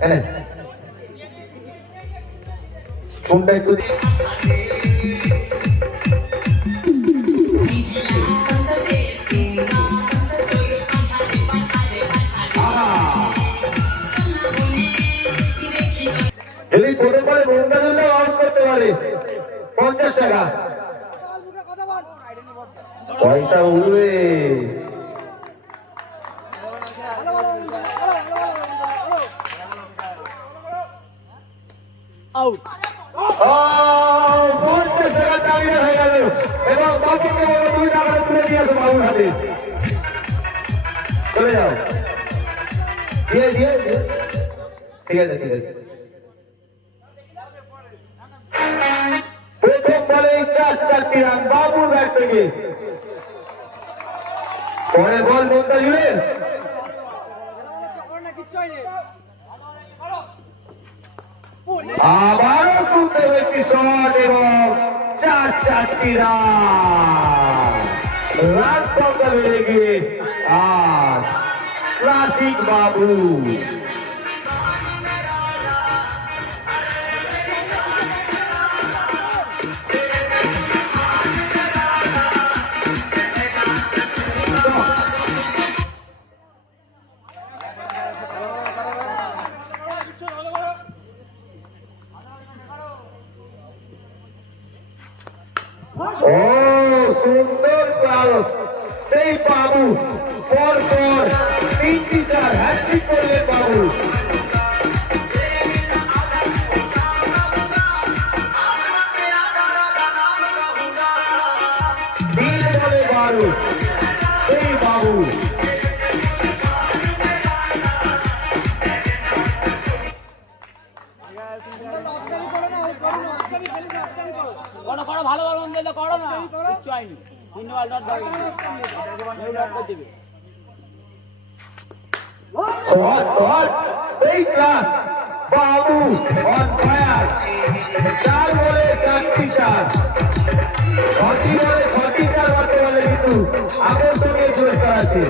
এনে একটু দিয়ে যদি পরে পরে জন্য করতে পারে। পঞ্চাশ টাকা। পয়সা উঠবে আউট আহ, পঞ্চাশ টাকা চাকরি হয়ে গেল এবং বাবুকে বলো তুমি আসো বাবুর হাতে। চলে যাও। দিয়ে দিয়ে। ঠিক আছে ঠিক আছে। আবারও সুন্দর একটি শট এবং চার চারটি রান। রান সংখ্যা বেড়ে গিয়ে আট ক্লাসিক বাবু চার বলে চারটি চার। ছটি বলে ছটি চার মারতে বলে কিন্তু আকর্ষণীয় পুরস্কার আছে।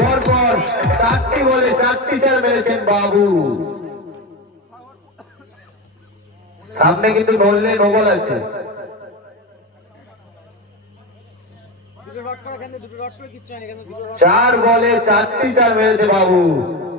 পরপর চারটি বলে চারটি চার মেরেছেন বাবু। সামনে কিন্তু বললে নোবল আছে। চার বলে চারটি চার মেরেছে বাবু।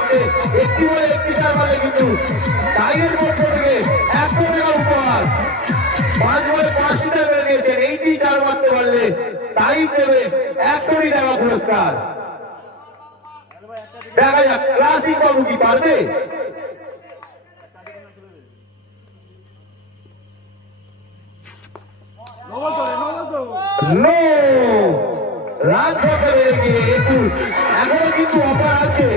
হচ্ছে একটি বলে একটি চার মারলে কিন্তু টাইয়ের পক্ষ থেকে একশো টাকা উপহার। পাঁচ বলে পাঁচটি মেরে নিয়েছেন এইটি চার মারতে পারলে টাই দেবে একশোটি টাকা পুরস্কার। দেখা যাক, ক্লাসিক বাবু কি পারবে? নো! একুশ। এখনও কিন্তু অফার আছে।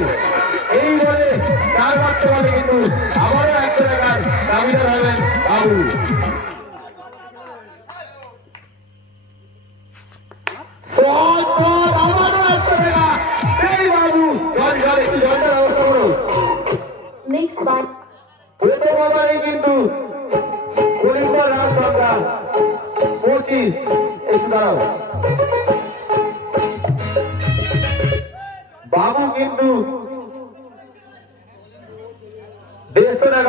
এই বলে চার মাত্র কিন্তু আবারও একশো টাকার দাবিদার হবেন বাবু। কিন্তু কুড়িবার রান সংখ্যা পঁচিশ। একটু দাঁড়াও। বাবু কিন্তু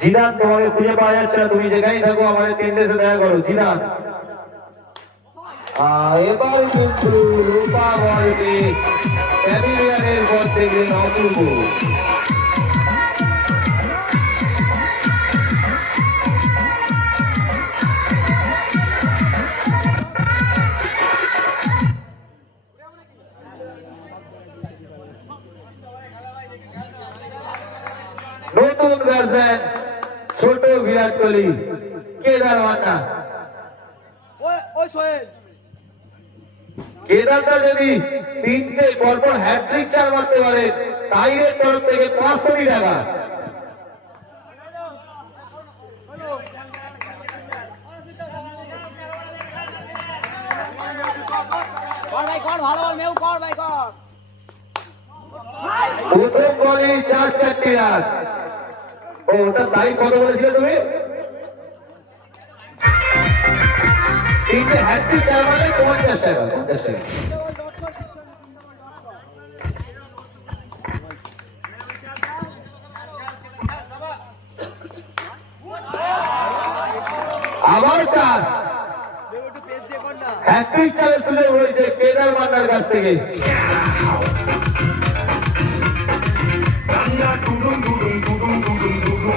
জিদান, তোমাকে খুঁজে পাওয়া যাচ্ছে না, তুমি যেখানেই থাকো, আমাদের তিনটে এসে দেখা করো, জিদান। নতুন ব্যাটসম্যান ছোট বিরাট কোহলি কেদার মান্না কেদারটা যদি তিনটে পরপর হ্যাট্রিক চার মারতে পারে তাইরের তরফ থেকে পাঁচ কোটি টাকা কর ভাই কর ভালো বল মেউ কর ভাই কর প্রথম বলে চার চারটি রান ও ওটা তাই কত বলেছিলে তুমি? তিনটে হ্যাট্রিক চার মানে পঞ্চাশ টাকা, পঞ্চাশ কেদার মান্নার কাছ থেকে।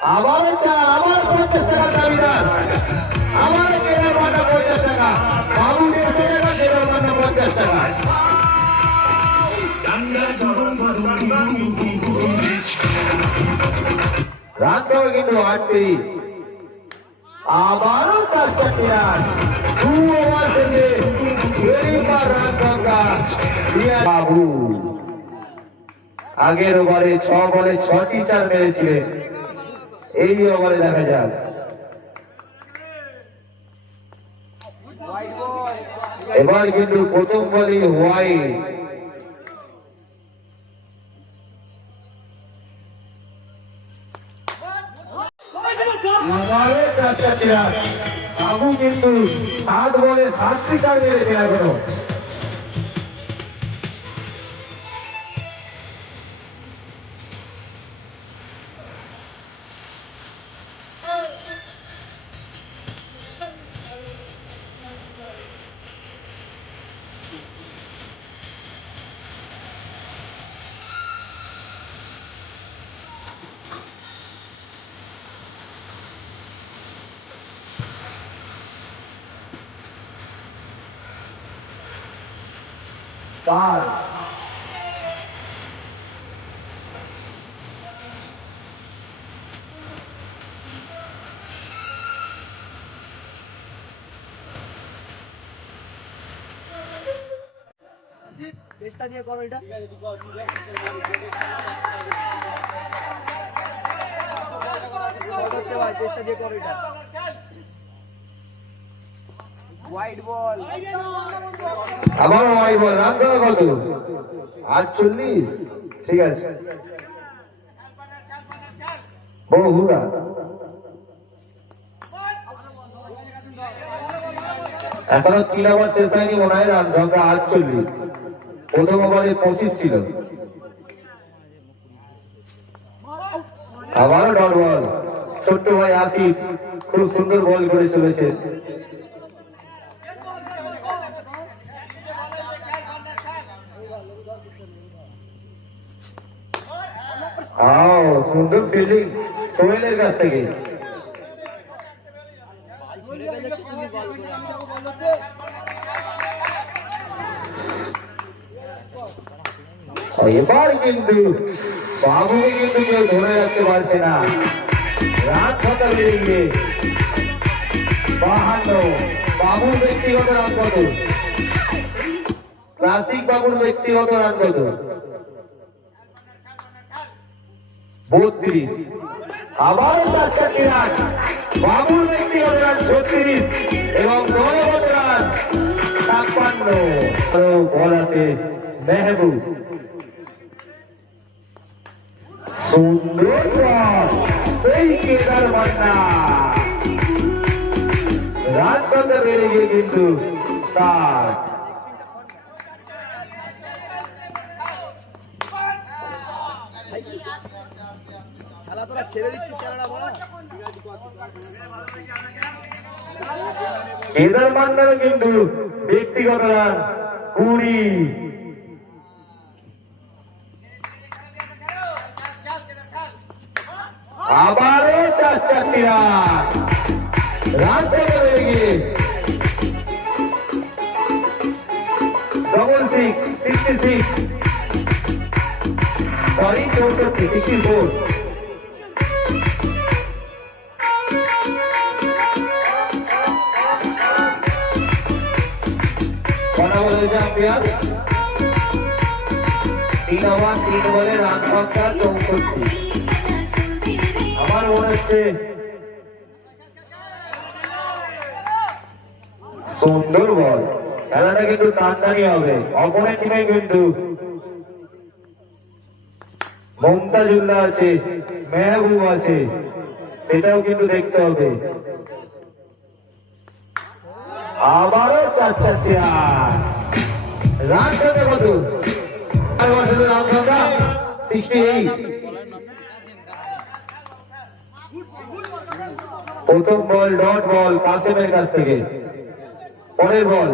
আবার চার আবার রান সংখ্যা কিন্তু আটত্রিশ আবারও চার চারটি দু ওভার শেষে এইবার রান রিয়াজ বাবু। আগের ওভারে ছ বলে ছটি চার মেরেছিলেন। এই ওভারে দেখা যাক। এবার কিন্তু প্রথম বলে হোয়াইট কিন্তু সাত বলে সাতটি চার মেরেছে এখনও। পাঁচ পেসটা দিয়ে কর এটা। পেসটা দিয়ে কর এটা। এখনও তিন ওভার শেষ হয়নি মনে হয় রান, সংখ্যা আটচল্লিশ। প্রথম ওভারে পঁচিশ ছিল। আবারও ডট বল ছোট্ট ভাই আসিফ খুব সুন্দর বল করে চলেছে সুন্দর ফিল্ডিং সোহেলের কাছ থেকে। এবার কিন্তু বাবুকে কিন্তু কেউ ধরে রাখতে পারছে না। রান কত বেরিয়ে বাহান্ন। বাবুর ব্যক্তিগত রান কত? ক্লাসিক বাবুর ব্যক্তিগত রান কত? বত্রিশ। আবার চার চারটি রান বাবুর ব্যক্তিগত রান ছত্রিশ এবং নয় রান চুয়ান্ন আরও বল হাতে মেহবুব। সুন্দর এই কেদার মান্না রান গিয়ে কিন্তু তোরা ছেড়ে দিচ্ছিস খেলাটা বড় কেদার মান্নার কিন্তু ব্যক্তিগত রান কুড়ি। আবারও চার চারটি রান থেকে বেড়ে গিয়ে double six sixty six sorry চৌষট্টি সিক্সটি ফোর বলে হচ্ছে সুন্দর বল খেলাটা কিন্তু টানটানি হবে অপরের টিমে কিন্তু মমতাজুল্লাহ আছে মেহবুব আছে সেটাও কিন্তু দেখতে হবে আবারও চার চারটি রান সংখ্যা কত প্রথম বল, ডট বল, কাসেমের কাছ থেকে। পরের বল।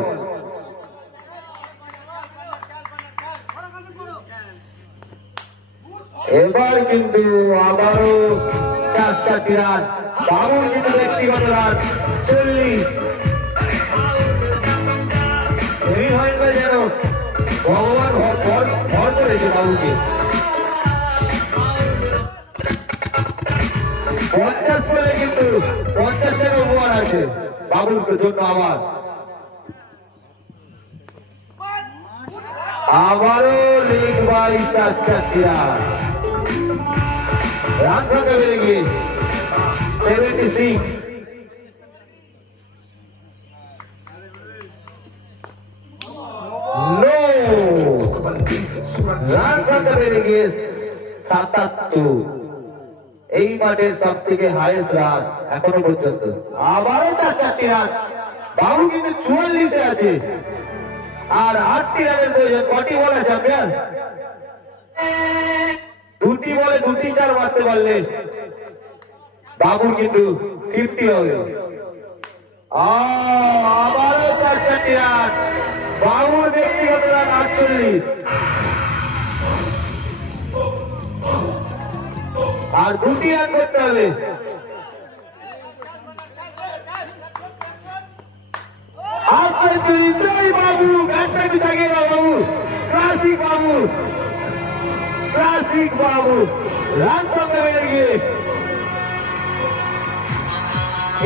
এবার কিন্তু আবারও চার চারটি রান বাবুর কিন্তু ব্যক্তিগত রান চল্লিশ। বাবুর জন্য আবার আবারও লেগ বাই চার চারটি রান সংখ্যা বেড়ে গিয়ে সেভেন্টি সিক্স রান গিয়ে সাতাত্তর। এই মাঠের সব থেকে হাইয়েস্ট রান এখনও পর্যন্ত। আবারও চার চারটি রান। বাবু কিন্তু চুয়াল্লিশে আছে। আর আটটি রানের প্রয়োজন। কটি বল চ্যাম্পিয়ন দুটি বলে দুটি চার মারতে পারলে বাবুর কিন্তু ফিফটি হবে। আবারও চার চারটি রান। বাবুর ব্যক্তিগত রান আটচল্লিশ। আর দুটি রান করতে হবে। আর সেঞ্চুরি জয় বাবু ব্যাটটা পিছিয়ে গেল বাবু। ক্লাসিক বাবু ক্লাসিক বাবু রান সংখ্যা বেড়ে গিয়ে।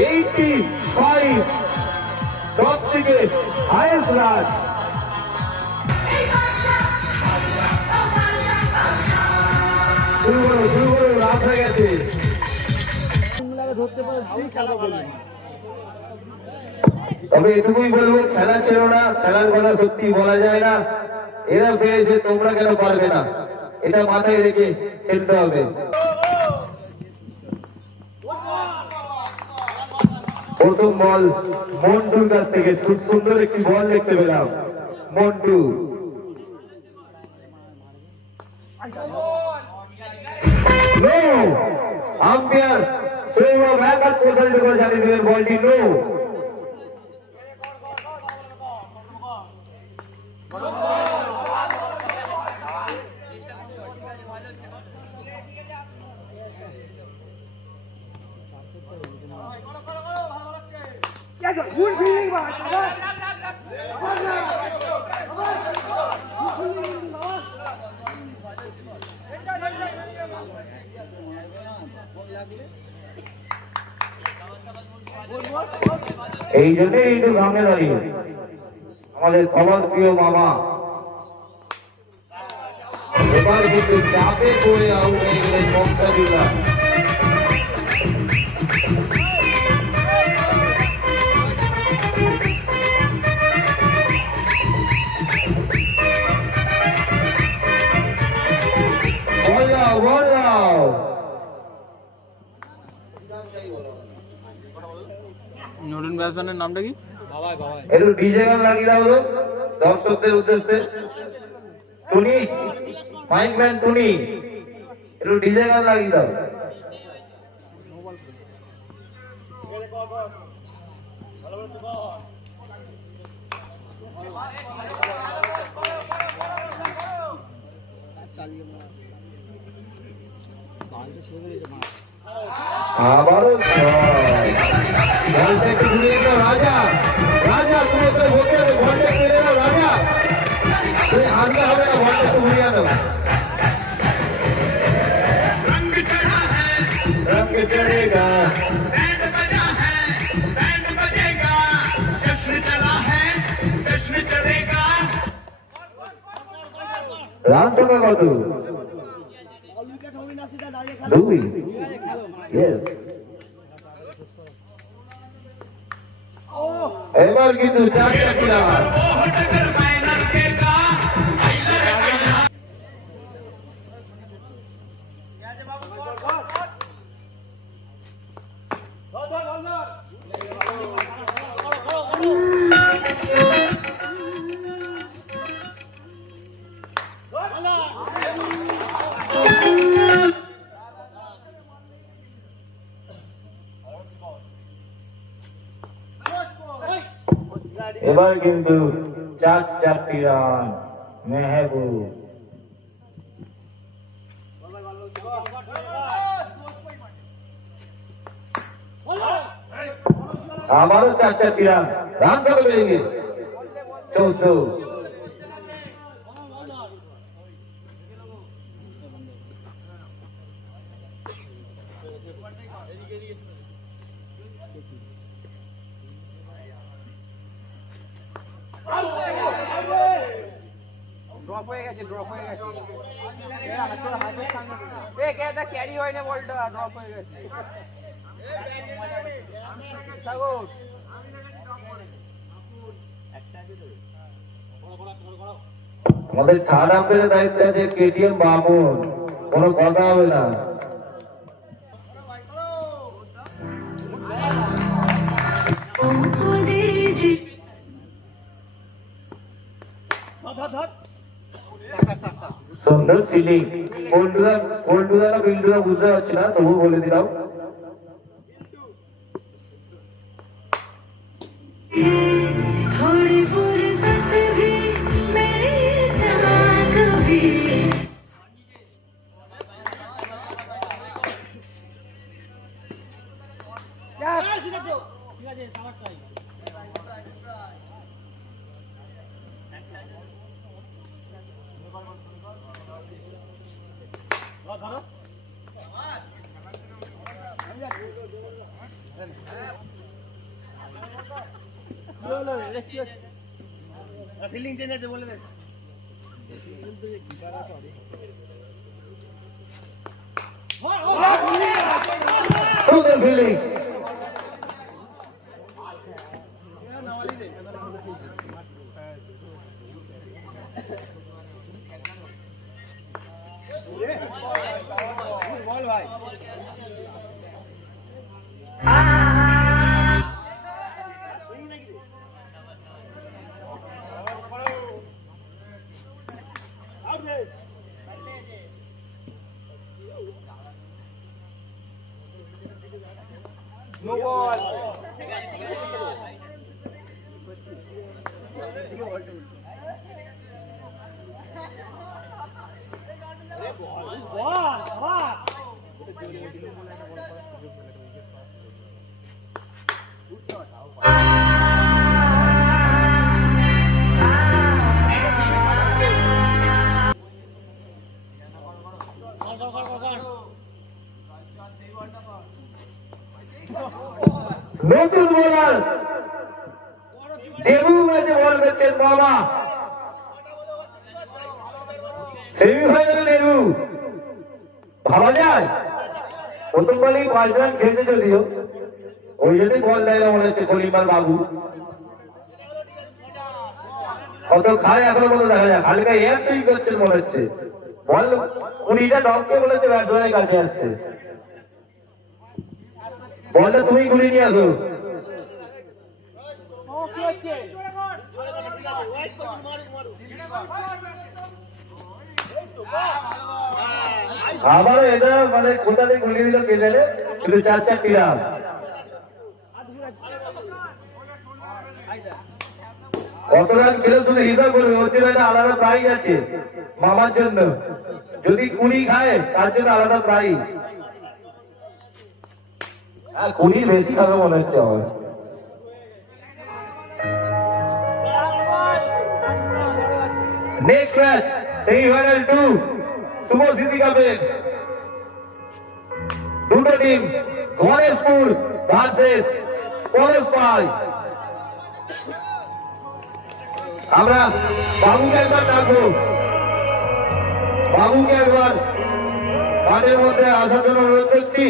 এইটি ফাইভ সব থেকে হাইয়েস্ট রান শুরু করো শুরু করো। রাত হয়ে গেছে। তবে এটুকুই বলব খেলা ছিল না খেলার কথা সত্যি বলা যায় না। এরা পেয়েছে তোমরা কেন পারবে না? এটা মাথায় রেখে খেলতে হবে। প্রথম বল মন্টুর কাছ থেকে। খুব সুন্দর একটি বল দেখতে পেলাম। মন্টু। নো আম্পায়ার সৌরভ ব্যাঘাত প্রসারিত করে জানিয়ে দিলেন বলটি নো এই জন্যই একটু সামনে দাঁড়িয়ে আমাদের সবার প্রিয় বাবা। এবার কিন্তু চাপে পড়ে আউট হয়ে গেলেন মমতাজুল্লাহ ব্যাটসম্যানের নামটা কি? ডিজে গান দর্শকদের উদ্দেশ্যে। টুনি, মাইক টুনি, একটু ডিজে গান লাগিয়ে দাও। আবারও রঙ চড়েগা बैंड बजा है बैंड बजेगा जश्न चला है जश्न चलेगा রান সংখ্যা কত দুই ইয়েস এবার কিন্তু চারটা প্লেয়ার এবার কিন্তু চার চারটি রান মেহবুব আবারও চার চারটি রান রান কত বেড়ে গিয়ে চৌদ্দ ড্রপ হয়ে গেছে ড্রপ হয়ে গেছে। ক্যারি হয় না বলটা? ড্রপ হয়ে গেছে। সাগর। আমাদের থার্ড আম্পায়ারের দায়িত্বে আছে কেটিএম বামন কোনো কথা হবে না। সুন্দর ফিলিং কোল্ডুদা কোল্ডুদা না বিল্ডুদা বুঝতে পারছি না তবু বলে দিলাম। थोड़ी সুন্দর ফিলিং ভাবা যায়। প্রথম বলেই পাঁচ রান খেলছে যদিও। ওই জন্যই বল দেয় না মনে হচ্ছে কলিমার বাবু। কত খায় এখনও মনে দেখা যায়। হালকা এয়ার সুইং করছেন মনে হচ্ছে। বল কুড়িটা ডককে বলেছে ব্যাটসম্যানের কাছে আসছে বলটা তুমি ঘুরিয়ে নিয়ে আসো। আবার এটা মানে কোথা থেকে ঘুরিয়ে দিল কে জানে? কিন্তু চার চারটি রান কত রান খেলে শুধু হিসাব করবে ওর জন্য একটা আলাদা প্রাইজ আছে মামার জন্য। যদি কুড়ি খায়, তার জন্য আলাদা প্রাইজ আর কুড়ি বেশি খাবে মনে হচ্ছে আমার। Next match semifinal two Shubh Siddhi কাপের দুটো টিম গণেশপুর ভার্সেস কলেজ আমরা বাবুকে একবার ডাকবো। বাবুকে একবার মাঠের মধ্যে আসার জন্য অনুরোধ করছি।